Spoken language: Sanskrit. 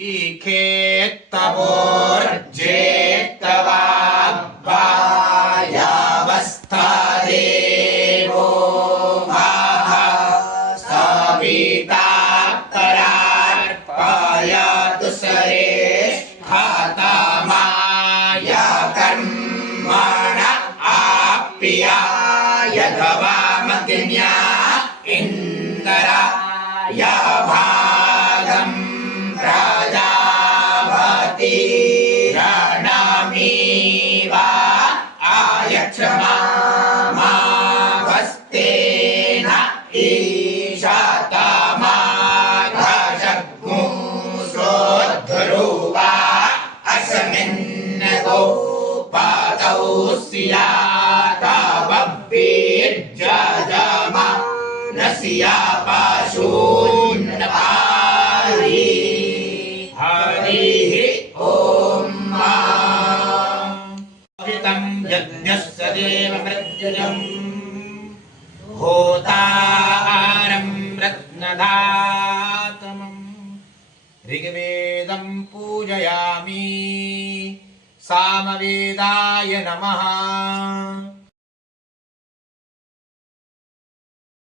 ईखेत्तवोर्जेत्तवाब्बायावस्थादेवो भाः सवितात्तरार्पयतु सरेष्ठातमाय कर्मण आप्याय गवामग्न्या इन्दराय भागम् प्रजापतिरणमीवा आयक्षमावस्तेन ईशातमाघशग्मुश्रोद्धरुवा अस्मिन्नगो पातौ स्यातावब्बीर्जजमा नस्यापाशून्नपारी हरिः ॐ हितं यज्ञस्य देवमृत्युजम् होतारं रत्नधातमम् ऋग्वेदं पूजयामि सामवेदाय नमः।